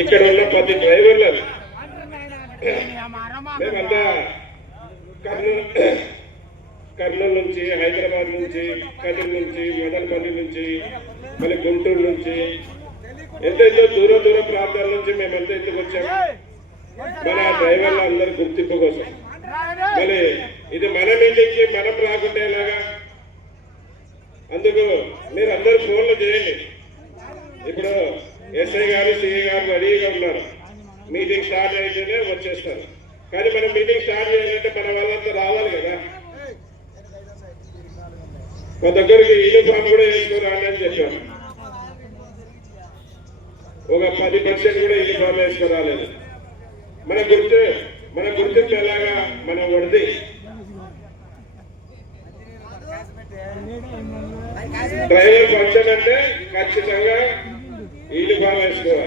ఇక్కడ ఉన్న 10 డ్రైవర్లు మేమంతా కర్నూలు నుంచి, హైదరాబాద్ నుంచి, కదిరి నుంచి, మదనపల్లి నుంచి, మళ్ళీ గుంటూరు నుంచి, ఎంతెంతో దూర ప్రాంతాల నుంచి మేమంతా ఎందుకు వచ్చాము? మన డ్రైవర్ల అందరి గుర్తింపు కోసం. మరి ఇది మన మీటింగ్కి మనం రాకుంటే ఎలాగా? అందుకు మీరు అందరూ ఫోన్లు చేయండి. ఇప్పుడు ఎస్ఐ గారు, సిఐ గారు రెడీగా ఉన్నారు. మీటింగ్ స్టార్ట్ అయితేనే వచ్చేస్తారు. కానీ మనం మీటింగ్ స్టార్ట్ చేయాలంటే మన వాళ్ళంతా రావాలి కదా. మా దగ్గరికి యూనిఫామ్ కూడా వేసుకురాలి అని చెప్పాను. ఒక 10% కూడా యూనిఫామ్ వేసుకురాలేదు. మన గుర్తింపు ఎలాగా? మన వడిది డ్రైవర్ ఫంక్షన్ అంటే ఖచ్చితంగా యూనిఫామ్ వేసుకోవాలి.